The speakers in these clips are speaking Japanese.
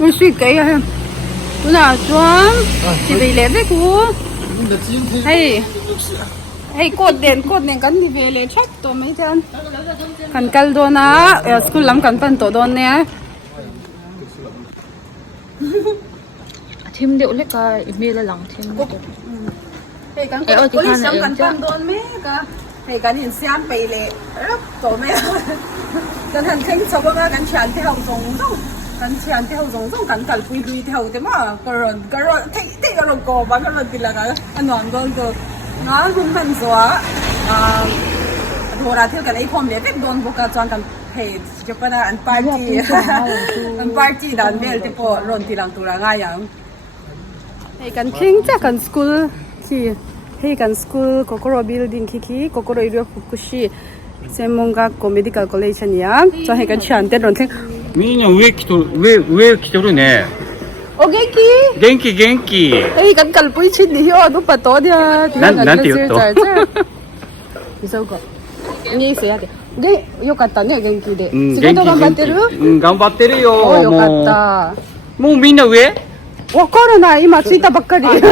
ไม่สิเกย์ฮะตัวน่ะจวนที่ไปเล่นได้กูให้กดเด่นกันที่ไปเล่นชักตัวไม่ทันกันกัลโดนะสกุลล้ำกันเป็นตัวโดนเนี่ยทีมเดียวเล็กก็มีละหลังทีมให้กันก็ลิซ้ำกันเป็นโดนไหมก็ให้กันเห็นเสียงไปเลยรับตัวไหมกันทันทิ้งชาวบ้านกันเชียร์ที่เขาส่งกันเชียร์ที่เขาส่งกันปุยที่เขาแต่ว่าก็รอนที่ก็รอนโกบ้านก็รอนตีละกันอันนั้นก็งานคุณเป็นสัวโทรศัพท์กันไอ้พอมเนี่ยเป็นโดนบุกจอนกันเพจจะเป็นอันปาร์ตี้ดันเบลที่พอรอนตีหลังตัวง่ายอย่างให้กันเพ่งจากกันสกูลที่ให้กันสกูลโคโคโรบิลดิ้งคิโคโคโรอิรุฟุกุชิ専門学校メディカルコレーションやじゃあへがちゃんてろんてみんな上来とるねお元気えกันกัลปุยชิดดิโอดูปะโตเดียなんて言うといそうかนี่เสียでよかったね元気で仕事頑張ってる頑張ってるよよかったもうみんな上わからない今着いたばっかりちょっと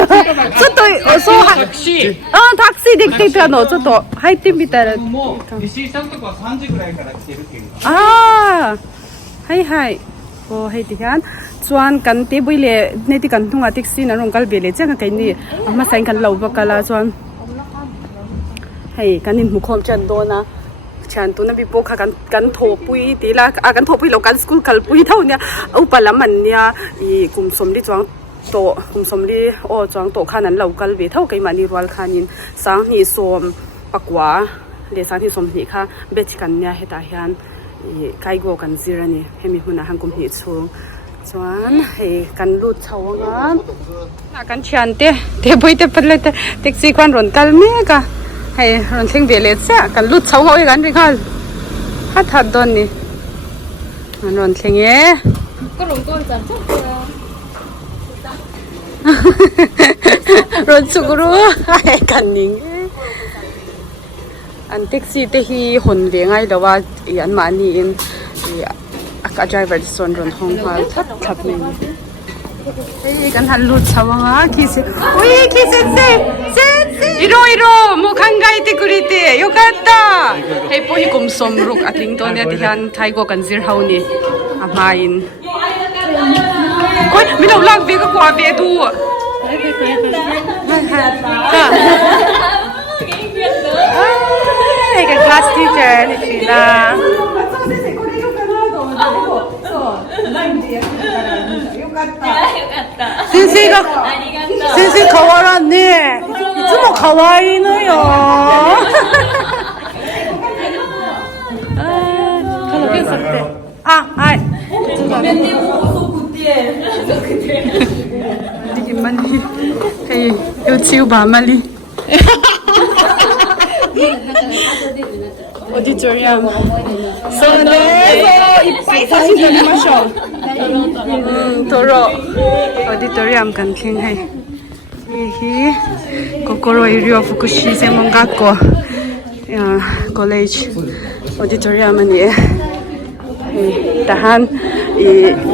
そうタクシータクシーで来てたのちょっと入ってみたらもう石井さんとかは3時ぐらいから来てるけどはいโอ้ให้ที่กันส่วนกันเตบุยเล่ในที่กันทุ่งอาทิตย์สินะรงกัลเบลเล่จ้ากันนี่มาใส่กันเหล่าบักกะลาส่วนให้กันนินมุขมจันโดนะฉันตัวนั้นพี่โป๊กกันโถปุยตีละกันโถปุยเรากันสกุลกัลปุยเท่านี้อุปละมันเนี่ยอีกุมสมดีจวงโตกุมสมดีโอ้จวงโตขานั้นเรากัลเบเท่ากันมานี่รัวขานินสังนี่สมปักว่าเดี๋ยวสังที่สมนี่ค่ะเบ็ดกันเนี่ยให้ตาเฮียนใครกูกันซีระนี่ให้มีหุ่นหังกุมหิดสูงส่วนให้กันรูดเช้างานกันเชียนเตะบุยเตะเปิดเลยเตะซีควันรอนกัลเมียกะให้รอนเชิงเบลเลสกันรูดเช้าเอากันดิค่ะฮัดโดนนี่รอนเชิงเย่ก็ลงก้นจังจังรอนสุกรู้ให้กันนิ่งอันแท็กซี่เตะฮีหุ่นเลี้ยงไงแต่ว่าอันมานี่อินก็ใจแบบส่วนรถห้องมาทับนี่เฮ้ยกันทันลุดชาวงาคิดอุ้ยคิดเซ็ตいろいろもう考えてくれてよかったเฮ้ยพวกที่กุมสมรุกอัดลิงตัวเนี่ยที่ฉันไทยก็กันซีร์เฮานี่อามาอินคนไม่ต้องลากเบก็กว่าเบดูเฮ้ยกันคลาสทีเจอร์นี่คือละ先生変わらんねいつも可愛いのよはいนี่มันเฮ้ยยูชิวบามาลีオーディトリアムそうねいっぱい写真撮りましょう撮ろうオーディトリアムกันเข่งให้心医療福祉専門学校コレージオーディトリアムにtahan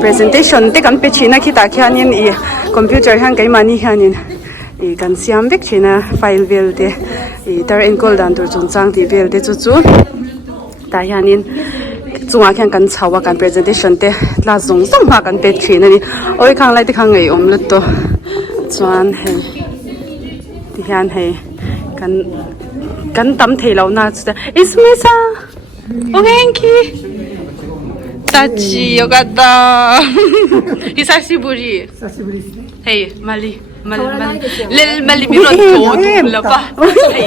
presentation te kan pe china ki ta khianin computer han kai mani khianin kan siam bek china file vel te tar encode dan tur chung chang ti vel te chu ta hianin chunga khian kan chawa kan presentation te la zong ma kan pe china ni oi khang lai te khang ei om lut to chuan he ti hian he kan tam thei lo na chu ismisa ogenki tachiよかった久しぶりhey mali mali mi ron to du la pa hey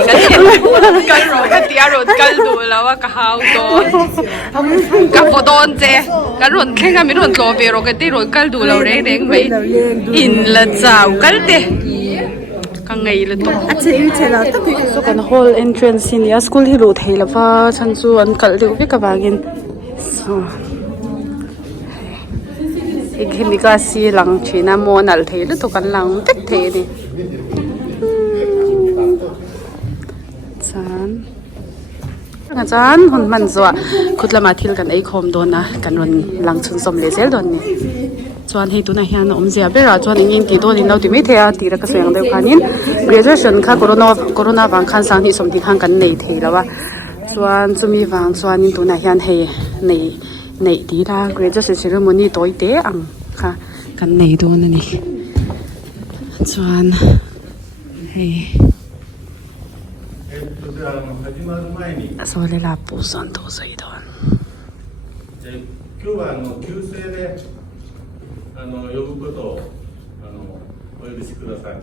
kan ro ka tia ro kal du la wa ka hau to ka podon je kan ron khen ka mi ron to be ro ka ti ro kal du la reng mai in la chau kal te ka ngai la to ache in chela ta so kan hall entrance in ya school hi ro thei la wa chan chu an kal de vi ka bagin soอีกเห็นมีก็สีหลังชีน้ำมนัลเทหรือตัวกันหลังเต็กเทนี่สาม nga chan hun man zo khutlama thil kan ei khom do na kan ron lang chun som le zel don ni chuan hei tuna hian om zia bera chuan in ti do din lo ti me thea ti ra ka soyang de khanin graduation kha corona wang khan sang hi som ti khang kan nei thei lawa chuan chumi wang chuan in tuna hian hei nei ti ra graduation ceremony toite ang kha kan nei do na ni chuan hei 始まる前に、それらプーさんどうぞいどん。今日は旧姓で呼ぶことをお許しください。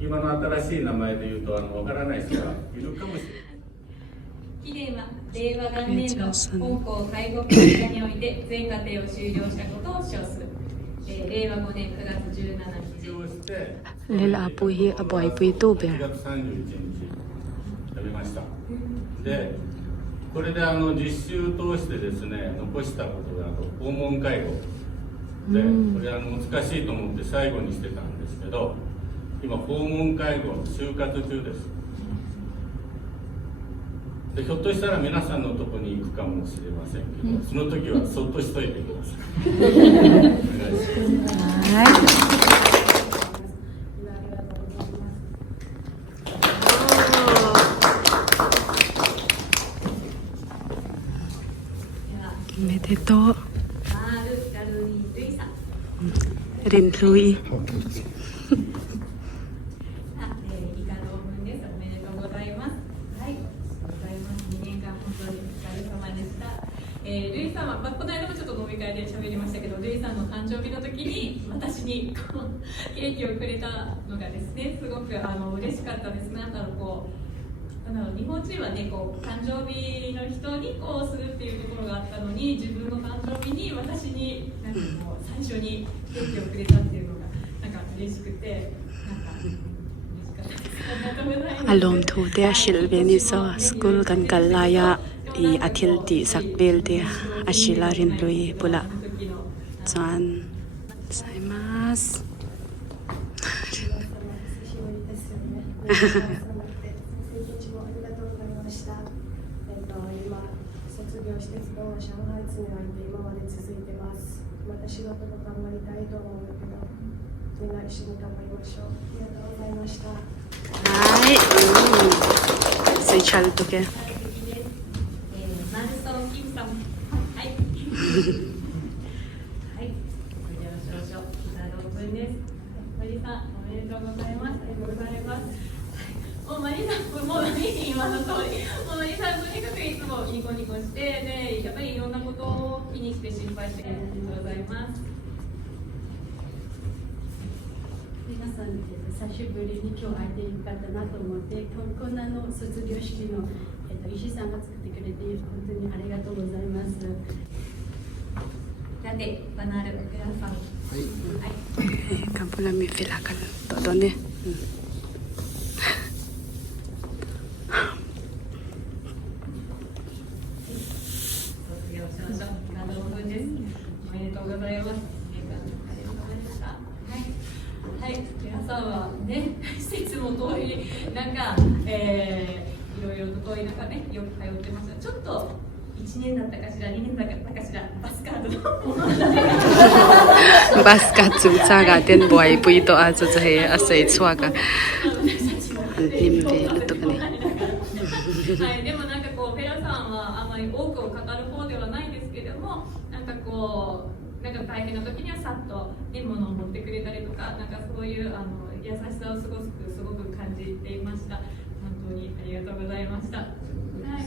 今の新しい名前で言うとわからない人がいるかもしれない。期限は令和元年度本校介護教科において全課程を終了したことを称する。令和5年9月17日。レラプイアボイプイトベ。 4月31日やりました。で、これで実習を通してですね、残したことが訪問介護で、これ難しいと思って最後にしてたんですけど、今訪問介護就活中です。で、ひょっとしたら皆さんのとこに行くかもしれませんけど、その時はそっとしといてください。お願いします。 めでとう。リンルイ。以下の文です。おめでとうございます。はい、ございます。2年間本当にお疲れ様でした。ルイ様、この間もちょっと飲み会で喋りましたけど、ルイさんの誕生日の時に私にケーキをくれたのがですね、すごく嬉しかったです。なんだろうこう。 日本人はね、こう誕生日の人にこうするっていうところがあったのに、自分の誕生日に私になんかこう最初にケーキをくれたっていうのがなんか嬉しくて、なんか嬉しかったです。ありがとうございます。Alom tu dia shilbeni so school kan kalaya I athil ti sakbel dia ashila rin lui pula chuan saimas してきた上海津において今まで続いてます。また仕事も頑張りたいと思うけど、みんな一緒に頑張りましょう。ありがとうございました。はい、スイチャルとけ。マルソンキムさん、はい。はい。それでは少々オープンです。マリさん、おめでとうございます。ありがとうございます。もうマリさん、もう今の通り、もうマリさんとにかくいつもニコニコして、で、やっぱりいろんなことを気にして心配してありがとうございます。皆さん、久しぶりに今日会えてよかったなと思って、こんなの卒業式の、石井さんが作ってくれて本当にありがとうございます。さて、バナールクラさん。はい。カンプラミフィラカルとどね。おめでとうございます。はい、皆さんはね、施設の通りなんか、いろいろと遠い中ね、よく通ってました。ちょっと1年だったかしら、2年だったかしら、バスカードのバスカードザがden boy puito azu zahe asai chwaka nimbeとかね。はい、でもなんかこうペラさんはあまり多くを語る方ではないですけども、なんかこうなんか大変な時にはさっといいものを持ってくれたりとか、なんかそういう優しさをすごく感じていました。本当にありがとうございました。はい。はい。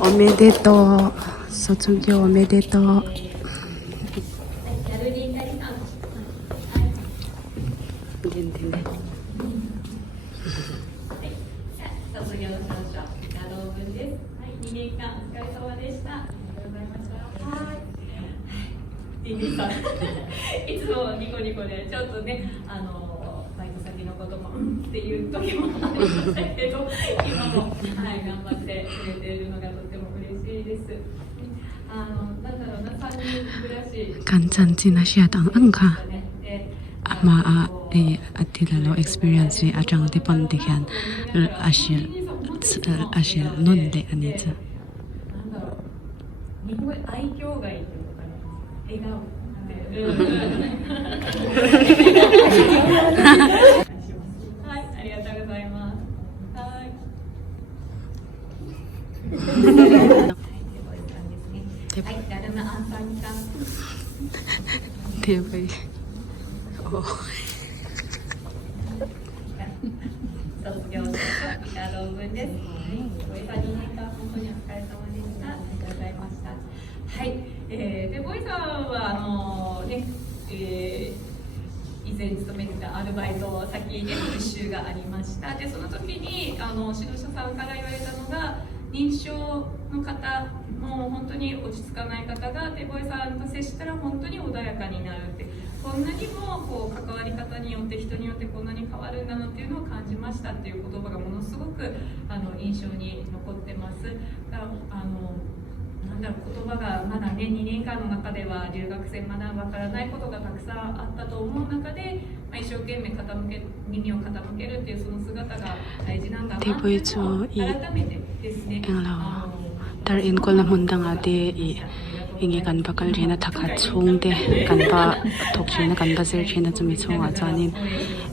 おめでとう。卒業おめでとう。ヤルリンダリさん。はい。リンでね。卒業証書、画像文です。はい、2年間お疲れ様でした。ありがとうございました。はい。リンディさん、いつもニコニコで、ちょっとね、バイト先のこともっていう時もありましたけど、今も、はい、頑張ってくれているのがとっても嬉しいです。なんだろうな、3人暮らし Kansan sinasya ang angka. で Ama atila lo experience ni ajang de pandikan ashil non de anita. なんだろう、日本語で愛嬌がいいっていうのかね、笑顔はい、ありがとうございます。はい。はい、ダルマアンサニさん。 Tebay. Oh. 卒業証書、以下論文です。ごいさん2年間本当にお疲れ様でした。ありがとうございました。はい、でボイさんは以前勤めてたアルバイト先での実習がありました。でその時に指導者さんから言われたのが、認知症の方、もう本当に落ち着かない方が手ボイさんと接したら本当に穏やかになるって、こんなにもこう関わり方によって人によってこんなに変わるんだなっていうのを感じましたっていう言葉がものすごく印象に残ってます。だからなんだろう、言葉がまだね2年間の中では留学生まだわからないことがたくさんあったと思う中で、一生懸命耳を傾けるっていうその姿が大事なんだなっていうのを改めてですね。Tarin ko na mundang ate ingi kan ba kal rina thakha chung de kan ba thok rina kan ba zer rina chumi chunga chanin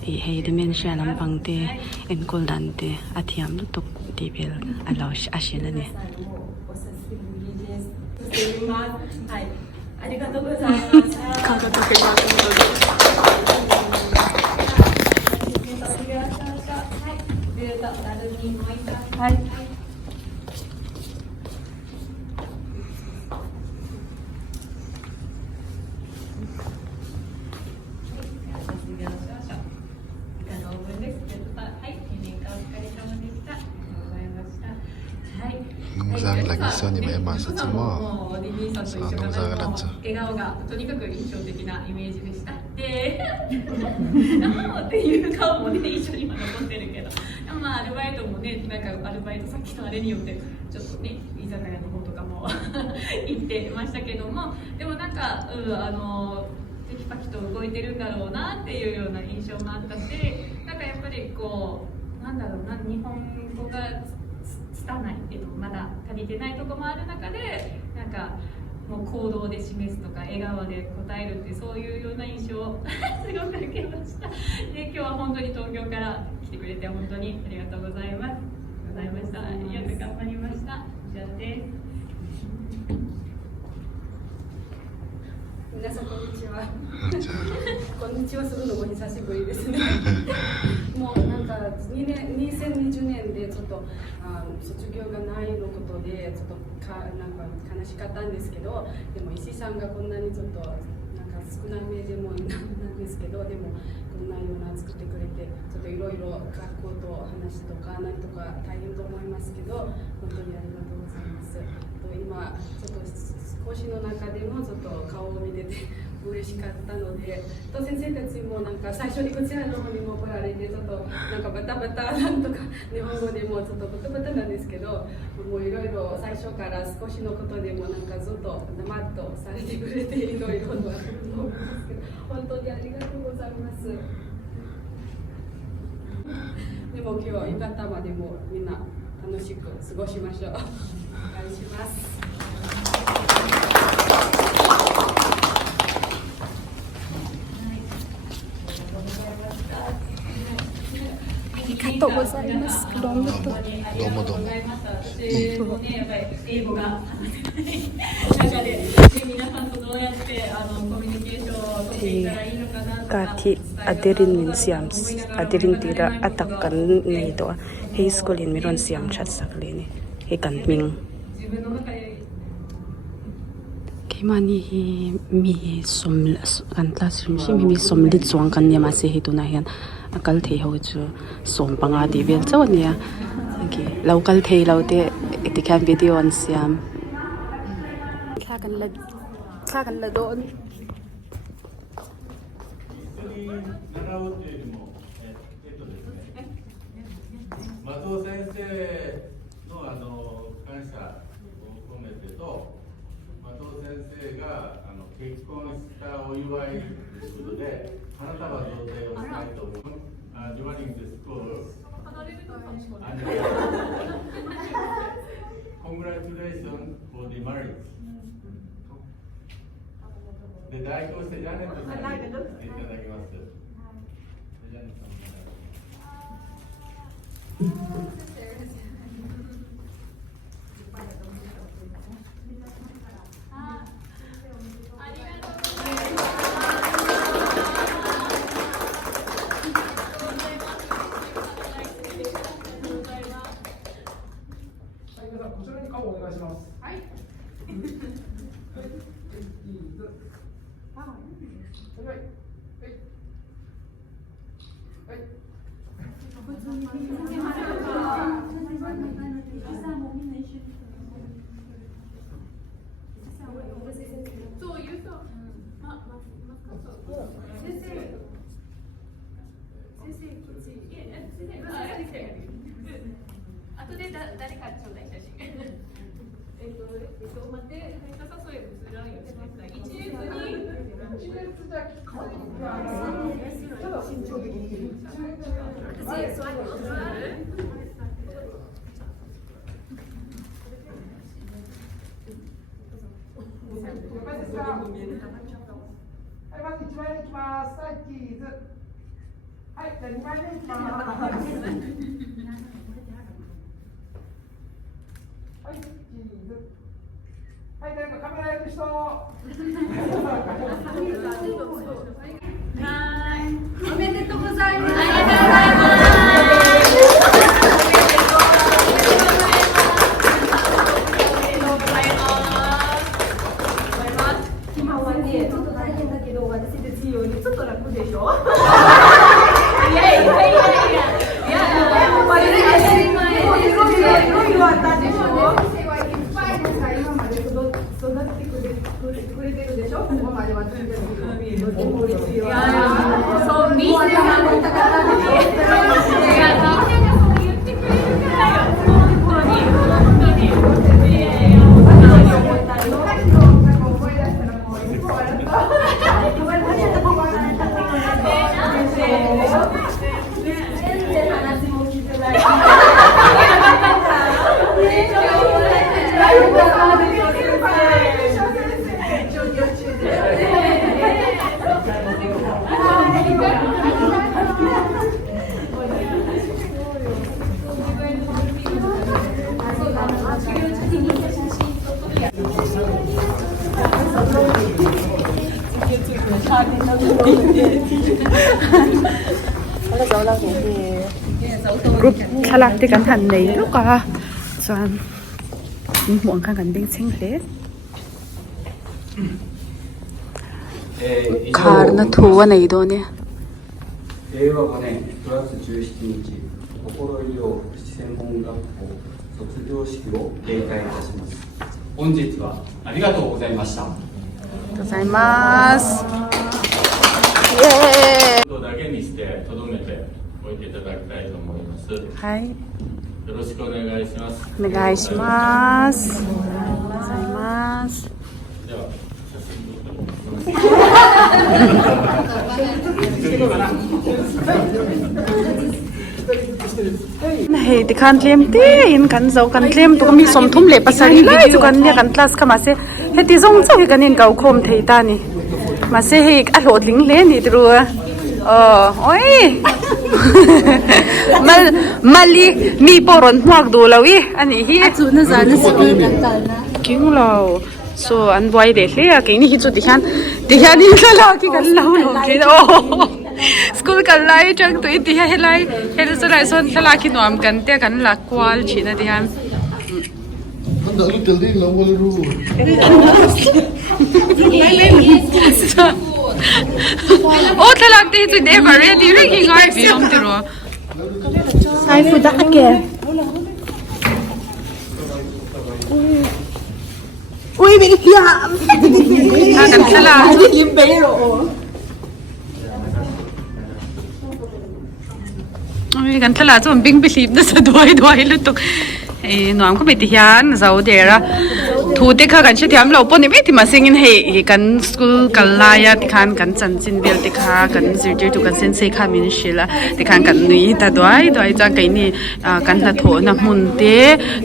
hei dementia lampang te en kol dan te athiam lu tok ti bel alo ashina ne はい、ありがとうございました。はい。Nungzang lagi so ni may masa semua. 笑顔がとにかく印象的なイメージでした。で、っていう顔もね一緒には残ってるけど、でもアルバイトもね、なんかアルバイトさっきのあれによってちょっとね居酒屋の方とかも行ってましたけども、でもなんかテキパキと動いてるんだろうなっていうような印象もあったし、なんかやっぱりこうなんだろうな、日本語が拙いっていうのもまだ足りてないところもある中で、なんかもう行動で示すとか笑顔で答えるってそういうような印象をすごく受けました。で今日は本当に東京から来てくれて本当にありがとうございます。ございました。よく頑張りました。以上です。皆さんこんにちは。こんにちはするのも久しぶりですね。もうなんか2020年でちょっと卒業がないのことでちょっとなんか悲しかったんですけど、でも石井さんがこんなにちょっとなんか少なめでもなんですけど、でもこんなような作ってくれて、ちょっといろいろ学校と話とか何とか大変と思いますけど、本当にありがとうございます。今ちょっと少しの中でもちょっと顔を見てて嬉しかったので、と先生たちもなんか最初にこちらの方にも来られて、ちょっとなんかバタバタなんとか日本語でもちょっとバタバタなんですけど、もういろいろ最初から少しのことでもなんかずっと黙っとされてくれていろいろのあると思いますけど、本当にありがとうございます。でも今日夕方までもみんな楽しく過ごしましょう。お願いします。ありがとうございます。どうもどうも。私もね、やっぱり英語が話せない中で、皆さんとどうやってコミュニケーションを取っていったらいいのかなとか。Kati adirin min siam adirin tira atakan nei do hei school in miron siam chat sakle ni he kan ming kimani hi mi som kan classroom shi mi som lit chuang kan ne ma se hi tu na hian akal thei ho chu som panga di bel chaw nia ki local thei lo te etikan video an siam kha kan la do 習うというよりも、ですね、松尾先生の感謝を込めてと、松尾先生贈呈をしたいと思います。During the school, congratulations for the marriage. で、代表してジャネットさんにしていただきます。ジャネットさんこちらに顔をお願いします。はい。はい。はい。はい。後で誰かちょうだい写真。待って、はいたさそうやつラインをしました。一列に。はい、まず1枚目いきます。はい、チーズ。はい、じゃあ2枚目いきます。はい、チーズ。はい、誰かカメラやる人。おめでとうございます。今はね、ちょっと大変だけど、私たちよりちょっと楽でしょ。いや、いろいろあったでしょ。今まで育ってくれてるでしょ。ここまでは全然法律は。そう、みんなが言ったかったでしょ。みんながそう言ってくれるからよ。本当に。group thalak te kan han nei lo ka chuan muang khan kan ding cheng hle khar na thuwa nei do ne 令和5年9月17日心医療福祉専門学校卒業式を閉会いたします。本日はありがとうございました。ありがとうございます。イエーイ。ことだけにしてとどめておいていただきたいと思います。はい。よろしくお願いします。お願いします。ありがとうございます。では写真撮ってHei, di kan tlem te in kan zo kan tlem to mi som thum le pasari lai chu kan ne kan class kama se he ti zong chau kan in kau khom thei ta ni ma se he a lo ling le ni tru oi mali mi poron huak du lawi ani hi chu na za na si kan tal na king lo so an boy de hle a ke ni hi chu ti khan ni la ki kan lo ke o school kan lai chang tu ti he lai he so lai son thala ki nom kan te kan la kwal china ti han Anda lu tel ding lawa lu. Oh thala te tu de bare di ri ki ngai bi om ti ro sai fu da ke ui bi ya ha kan thala lim be ro kan thala chu bing bi hlip na sa doi lu tuk e nuam ko beti hian zau dera thu te kha kan che thiam lo pon me ti ma singin hei kan school kalaya ti khan kan chan chin bel ti kha kan zir tu kan sen se kha min shila ti khan kan nui ta doi chang kai ni kan la tho na mun te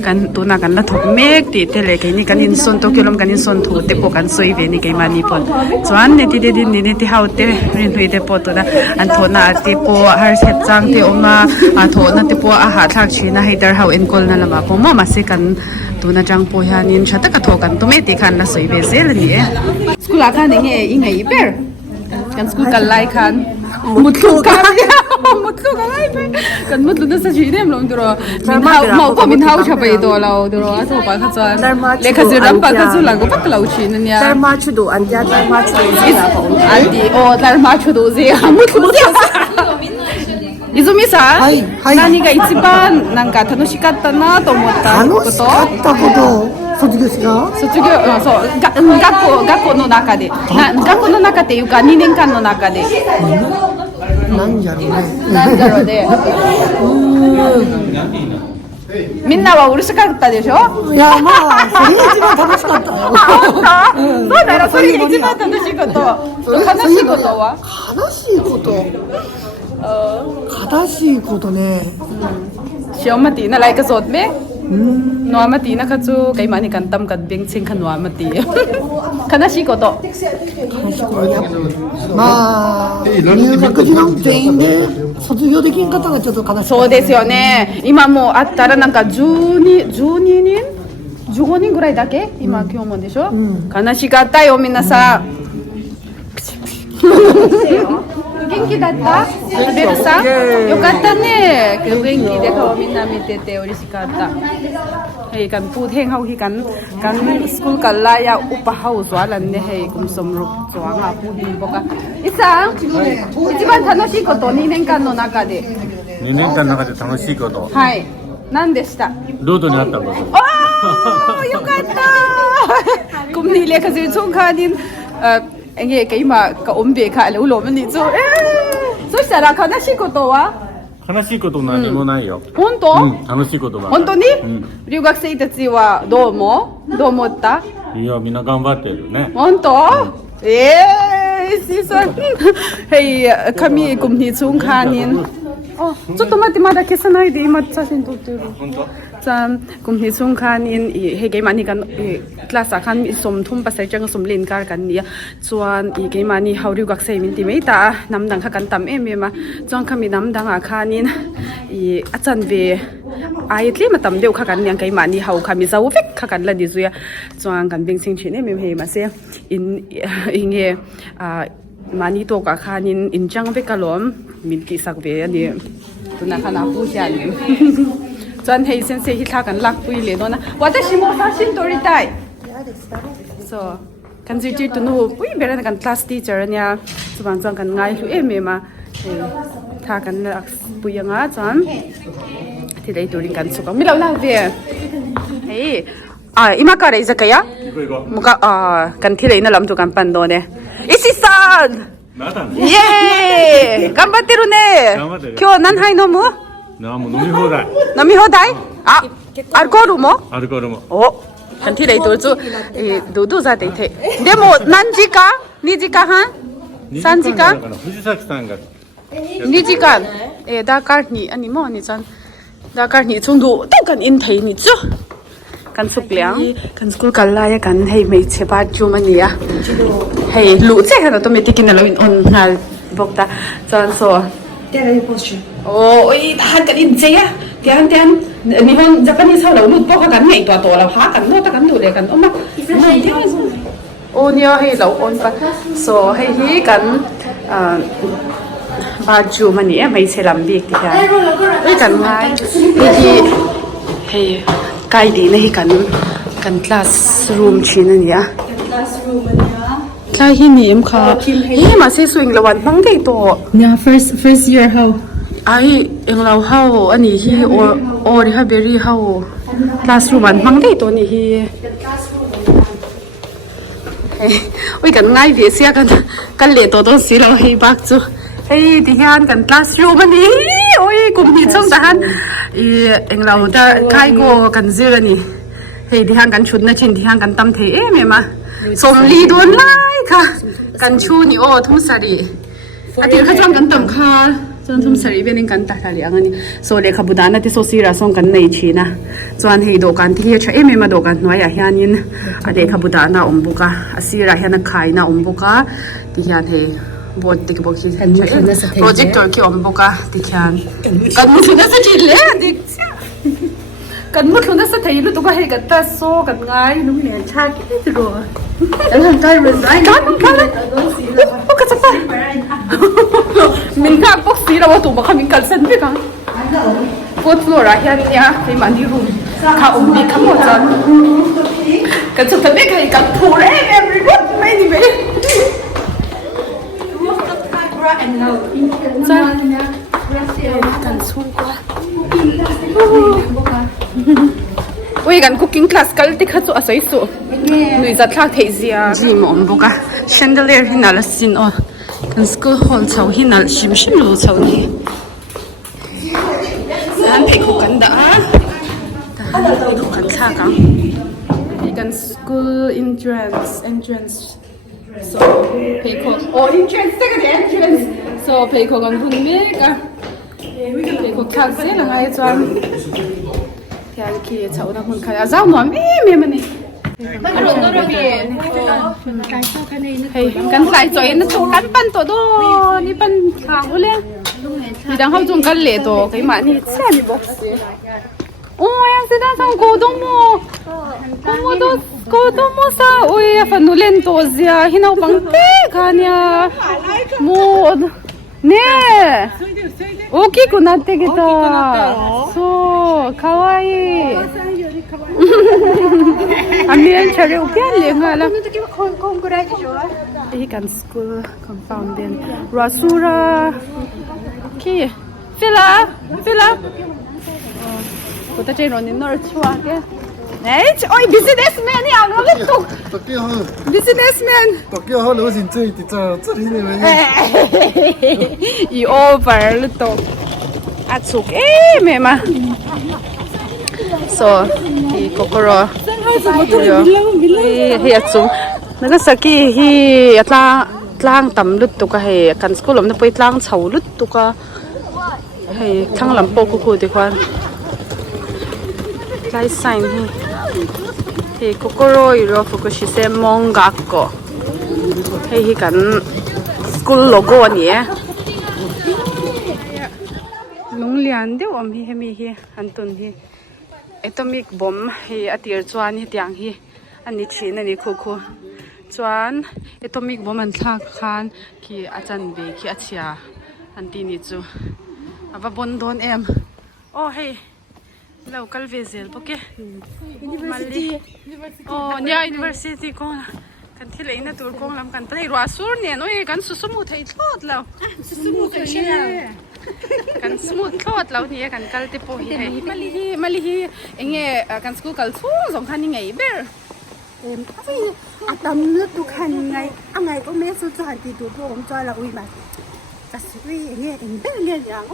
kan tu na kan la thok mek ti te le kai ni kan in son to kilom kan in son thu te po kan soi ve ni kai mani pon chuan ne ti de din ni ti hau te rin hui te po to na an tho na ti po har set chang te oma a tho na te po a ha thak china haidar hau en kol na lama po ma se kan tu na jang po hianin thata ka tho kan tu me ti khan la soi ve zel ni e school a khan nge i ngai ber kan school kal lai khan mutlu ka mutlu ka lai pe kan mutlu na sa chi dem long dro min hau mau ko min hau chapai do lo dro a tho pa kha chuan le kha zir ram pa kha chu lang ko pak lo chi na nia Dharma chu do an ja Dharma chu do na ko aldi o dharma chu do ze mutlu izumi sa nani ga ichibanなんか楽しかったなと思ったこと。ったこと卒業式が卒業そう学校の中で学校の中っていうか2年間の中でなんじゃろうねなんだろうねみんなはうるさかったでしょいやまあそれ一番楽しかったよそうだろそれが一番楽しいこと悲しいことは悲しいこと悲しいことねsiya mati na lai ka zot me no mati na ka chu kai mani kan tam kat beng ching khan wa mati kanashi ko to まあ入学時の全員で卒業できんかったのはちょっと悲しいそうですよね今もうあったらなんか12人15人ぐらいだけ今今日もでしょ悲しかったよみんなさ元気だったベルさんよかったね元気で顔みんな見てて嬉しかったhey kan pu theng hau hi kan school kan la ya upa hau zwa lan ne hey kum som ru zwa nga pu bi boka isa ichiban tanoshii koto 2年間の中で2年間の中で楽しいことはい何でしたルートにあったことおーよかったkum ni le khazir chung khanin enge kai ma ka ombe kha le ulo mani chuそしたら悲しいことは悲しいこと何もないよ本当楽しいことば本当に留学生たちはどう思った いやみんな頑張ってるね本当season hey kami kumni chung khaninちょっと待ってまだ消さないで今写真撮ってる本当참 kumni chung khanin he ge mani kan class a khan som thum pa sai chang som len kar kan nia chuan I ge mani hauriu gak sei min ti mei ta nam dang kha kan tam em em ma chuan khami nam dang a khanin I achan ve ai tle ma tam deu kha kan nyang kai mani hau khami zau vek kha kan la di zuya chuan kan bing sing chine mem he ma se in inge mani to ka khanin in chang ve kalom min ki sak ve ani tuna khana pu hian chuan hei sensei hi thla kan lak pui le dona watashi mo fashion tori tai so kan ji tu nu pui beran kan class teacher ania chuan kan ngai lu em em ma tha kan lak pui anga chuan ti dei turin kan chu ka mi lo la ve hei ima ka rei zakaya muka kan thi lei na lam tu kan pan do ne Ishi-san 예! 간바테루네!今日何杯飲むもう飲み放題飲み放題アルコールもアルコールもお한티 레이 돌주 노도 자 데이트 데모 난지간 2시간 한 3시간 藤崎さんが 2시간 다카니 아니 뭐 아니 전 다카니 정도 똑같은 인테이니죠 kan suk liang kan school kalaya kan hei mei chepa chumania hei lu che kan automatic na loin on ngal bokta chan so Tera post oi han kan in che ya tian nihon japanese ha lo lut po ka kan nei to la ha kan no ta kan du le kan oma nei tian o nia hei lo on pa so hei hi kan ba chumania mei chelam bik ti ka ei kan ngai hei kai di na hi kan classroom china nia classroom ania kai hi ni em kha he ma se swing lawan bang dei to Yeah, first year how? ai englau how ani hi or ha very how classroom an bang dei to ni hi oi kan ngai ve sia kan le to don si lo hi bak chu hey di hian kan classroom ani oi kum ni chung da han englau da kai go kan zir ani เฮ้ยที่ห่างกันชุดนะชินที่ห่างกันตำเทเมมาสมลีโดนไล่ค่ะกันชูนี่โอ้ทุ่มสรีอาทิตย์ข้าจ้างกันต่ำค่ะจนทุ่มสรีเป็นกันตาทะเลอันนี้โซเลขบุดานะที่โซซีราส่งกันในชีนะจวนเฮดกันที่เชื่อเมมาดกันน้อยอย่างนี้อเดขบุดานะบุกะอาศิราเฮนักขายนะบุกะที่ยันเฮบอดติกบอกที่โปรเจกต์ตัวที่บุกะที่ยันกันมุสุนัสจิเลดิกันมุสุนัสเทยุตุกะเฮกันตาโซกันง่ายนุ่มเนี่ยชาคิดดูแล้วทางการรีไซน์กันพวกกันจะไปมินข้าพวกสีเราว่าตัวบ้ามินกันเส้นไปกันพูดโลระเฮียเนี่ยไปมันดีรูมข้าอุ้มดีข้าหมดจันกันสุดท้ายกันกันพูดเองevery one ไม่ดีไหมจันกันสู้กว่าอุ้ยกันคุกกิ้งคลาสกันที่ข้าจะอาศัยสู้หนุ่ยจัดทักเทียจีมอมบุกะเชนเดลียร์หินาลสินอ๋อกันสกูฮอลเช้าหินาลชิมรู้เช้านี้อันเพคุกันด่าอันเพคุกันท่ากังกันสกูentrance so เพคุโอ้ entrance แต่ก็ entrance so เพคุกันหุ่นเมกะเพคุทักเสียงไงจวนยังคิดเช้าหน้าหุ่นขยะเจ้าหนุ่มมันนี่อรุณตัวเบียนเฮ้ยกันใส่จอยนั่นตัวกันปั้นตัวโดนี่ปั้นขาวเลยนี่ดังเขาจงกันเละตัวไอ้หมานี่เช่นบอกสิโอ้ยสิด้าสังโกดโมตัวโกดโมซาโอ้ยฟันนูเล่นตัวเสียหินาบังเตะกันเนี่ยโมดเนี่ยโอเคくなってきたそうかわいいあみんチャレオピアンレンガラこんぐらいでしょいい感じスクールコンファウンデンラスーラキーフィラこたちのに乗るちわけโอ้ย businessman เนี่ยเราเล่นตุก businessman ตกเกี่ยวเขาหรือว่าสินใจติดจ่าจะที่ไหนไหม อีโอเวอร์เลยตุกอัดสุกเมมา so ที่โกโกโร่เฮียจุงนั่นก็สักกี่ที่ตลางต่ำลุดตุกะเฮกันสกุลมันไปตลางเฉาลุดตุกะเฮทั้งลำโพกุดีกว่าไลฟ์ไซน์เฮ้ย心色福祉専門学校เฮ้ยกันสกุลโลโก้เนี่ยโรงเรียนเดี๋ยวมีเฮมีเฮอันตุนเฮเอตมิกบอมเฮอติร์จวนเฮตียงเฮอันนี้ชีนอันนี้คูจวนเอตมิกบอมมันทักขานที่อาจารย์เบคีอาเชียอันที่นี่จูอาว่าบนโดนโอ้เฮ้ยเราคัลเวเซลโอเคมาลีโอ้เนี่ย university ก็กันที่เลยนะตัวกงลำกันไปรัวสูร์เนี่ยน้อยกันสุสมุทัยทอดแล้วสุสมุทัยกันสมุททอดแล้วเนี่ยกันกัลติโปฮีมาลีเองกันสกูกัลทูสองคันยังไงเบอร์อาตำเนื้อตุคันไงอะไรก็ไม่สุดจานตีตัวพวกผมจอยละอุ้ยมากัสวีเนี่ยเองเบอร์เนี่ยอย่าง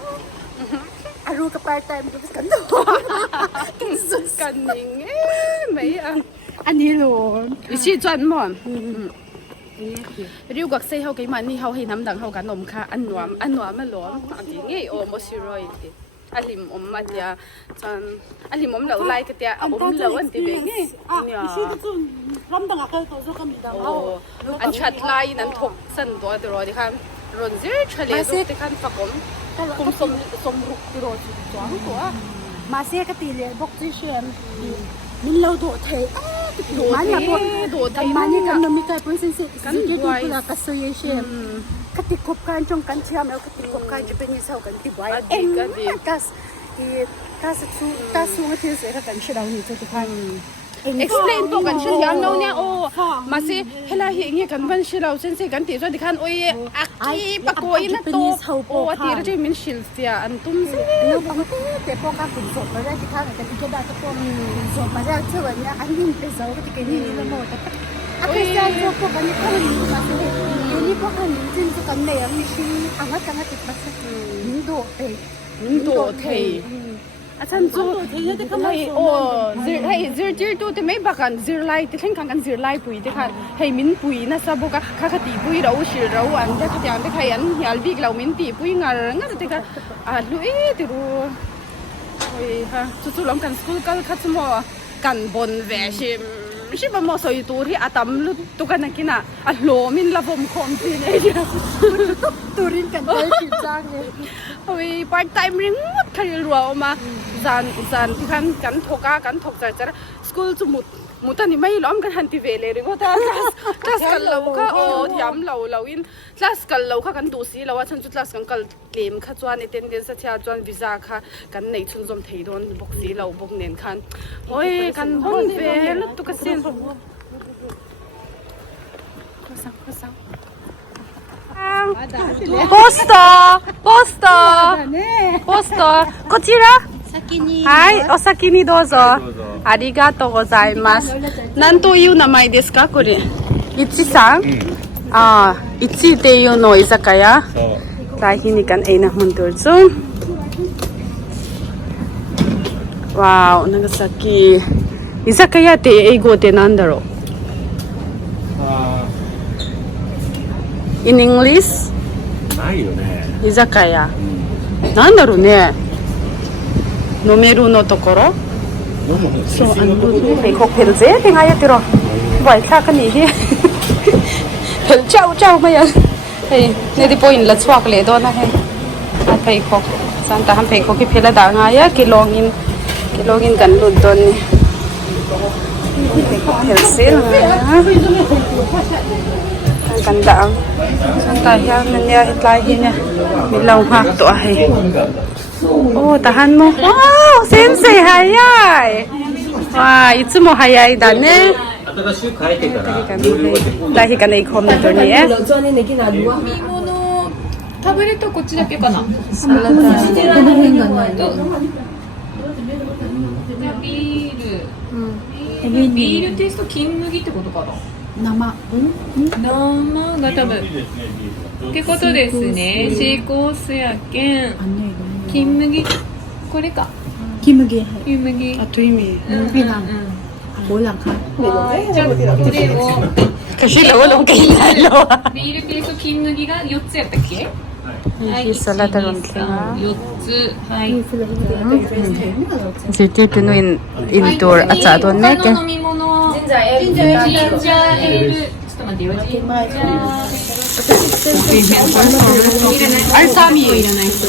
อารูกับปลายใจมันก็กันตัวกันสุดกันเองไม่อันนี้หรออีชีจวนหมอนริวกักเซ่เขากี่มันนี่เขาให้น้ำดังเขากันนมค่ะอันหนวมไม่หลวมอันนี้ไงโอ้โมซิโรยอันลิมอันเดียจนอันลิมเหลาไล่กันเดียอันเหลาอันที่เบ่งเนี่ยรำดังอะไรตัวสุกันดังโอ้อันชัดไล่นั้นถกสันตัวตัวที่คันรอนเจอร์เฉลี่ยที่คันฝักผมสมรุกตัวตัวมาเสียกตีเลยบอกที่เชื่อมินเราโดดเทมันมาบอกโดดแต่มันนี่กันนมิกายเป็นสิ่งสิ่งที่ดูเรากัสยเชื่อกติกบการจงกันเชื่อมแล้วกติกบการจะเป็นยังไงกันที่ไว้เองตัสที่เสียกันเชื่อเรานี่ทุกท่าน explain ตัวกันเชื่อยังเราเนี่ยโอ้มาสิเฮล่าเฮียเงี้ยกันวันเชื่อเราเช่นสิกันตีส่วนที่คันโอ้ยอักกี้ปะโกยนั่นตัวโอ้ที่เราจะมินชิลเสียอันตุ้มสิเราบางทีแต่พวกการขุนศพมาได้ที่ข้างแต่ที่จะได้ก็พวกศพมาได้เชื่อว่าเนี่ยอันนี้เป็นเสาก็ที่กันนี่ละโมแต่อาจจะพวกกันนี่พวกนี้มาสินี่พวกกันจริงๆกันเนี่ยมีชีอันนั้นกันติดมาสิมินโดเท อาจารย์จูให้โอ้ให้จีร์ตัวแต่ไม่บักันจีร์ไลที่เข่งกันจีร์ไลปุยที่ค่ะให้มินปุยนะซาบุกะข้าคตีปุยเราชื่อเราอันเด็กที่อันเด็กอันยาลบิกเรามินตีปุยงานงั้นที่ค่ะลุยที่รู้โอ้ยฮะจู่ๆล้อมกันสกูลกันขัดสมอกันบนเวชิมไม่ใช่แบบมอสอยตัวที่อาตัมลุตุกันนักกินะโลมินละผมคอมซีเนี่ยตัวรินกันได้ผิดจังเลยโอ้ยพาร์ทไทม์ริงหมดใครรัวออกมาจานที่กันทกใจสกูลจุมุตันนี่ไม่ล้อมกันหันทีเวเลยหรือว่าคลาสกันเราค่ะโอ้ยำเราอินคลาสกันเราค่ะกันดูสิเราว่าฉันจุดคลาสกันกัลเกมค่ะจวนในเต็นเดนสัตยาจวนวิซาค่ะกันในชุนจอมเทยโดนบอกสิเราบอกเน้นคันโอ้ยกันบนเวลตุกเสียนポストこちらはい、お先にどうぞ。ありがとうございます。何という名前ですか、これ。いちさん。ああ、いちっていうの居酒屋。来日にkan enak mundur zoom。わー、長崎。居酒屋って英語ってなんだろう。In English？ ないよね。居酒屋。なんだろうね。飲めるのところ。そう、ไอ้พวกเพลเซ่ที่ไงอะติโรบ่อยค่ากันนี่ที่เพลเจ้าไม่ยังเฮ้ยนี่ที่พออินละชวกเลยด้วยนะเฮ้ยไปพวกสันตาหันไปพวกที่เพลด่างไงอะกิโลกินกันหลุดตัวนี่ไปพวกเพลเซ่เลยนะกันด่างสันตาเฮียมันเนี่ยลายที่เนี่ยมีเราหักตัวให้โอ้tahan mo wow sensei hayai wow いつも早いだね新しく変えてからラヒカネイコムドにタブレットこっちだけかな。サラダビールテイスト金麦ってことかな。生が多分ってことですね。シーコースやけん金麦これか金麦あと意味じゃあこれをkasi wala kang lalo ビールテイスト金麦が4つやったっけ。はい、サラダの4つ。はい。Dito no indoor at sa doon ne 他の飲み物。ジンジャーエール。ちょっと待ってよ。ジンジャー。 アルサミいらない人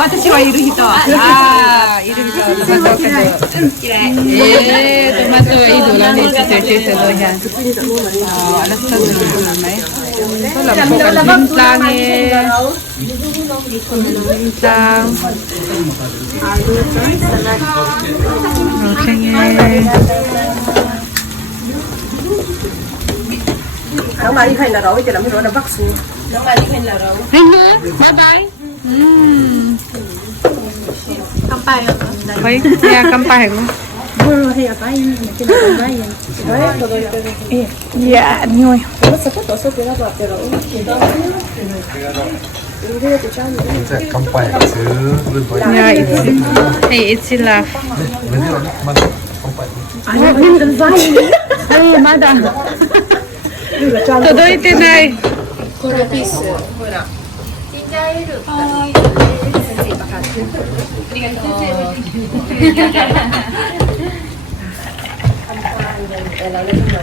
私はいる人いる人トマトかトマトはいいドラネチとチェトドyan alas ta dulu namay ito lang po kalintang lintang Nóng mà đi hành là rồi, thì làm cái đó là vắc xuống. Nóng mà đi hành là rồi. bye bye Kampai không? Hoy, kaya kampay mo. Bro, hay apa ini? Mungkin kampai ya. Yeah, nyoy. Masuk ke tosok kita buat terus. 이제 간파에 Yeah, it's love. Ay, mada. Todo ite nai. これピース。ほら。ジンジャーエール。はい。ありがとう。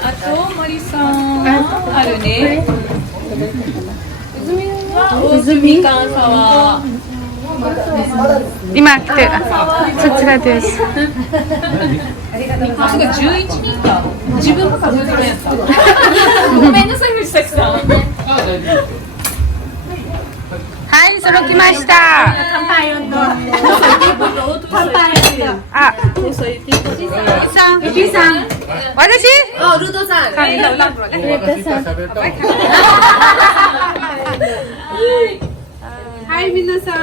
あと森さんあるね。みかんサワー。今来て、そちらです。あ、すごい11人いた。自分が数えてるやつ。ごめんなさい藤崎さん。はい、揃きました。乾杯よ。乾杯。あ、ゆきさん。私？あ、ルートさん。はい、皆さん。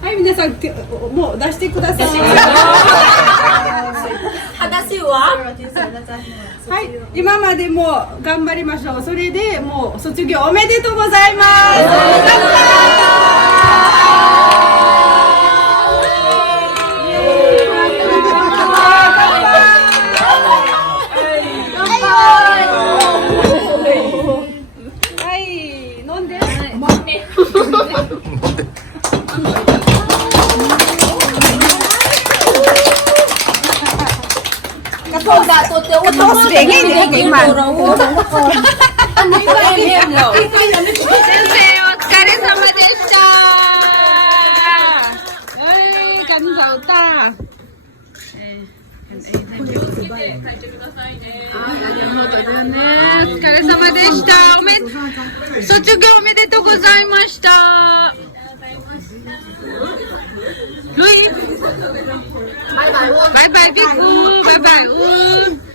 はい、皆さん、もう出してください。私は？はい、今までも頑張りましょう。それでもう卒業おめでとうございます。乾杯。都是给你给满。赶紧走大。お疲れ様でした。卒業おめでとうございました。ルイバイバイビッグバイバイ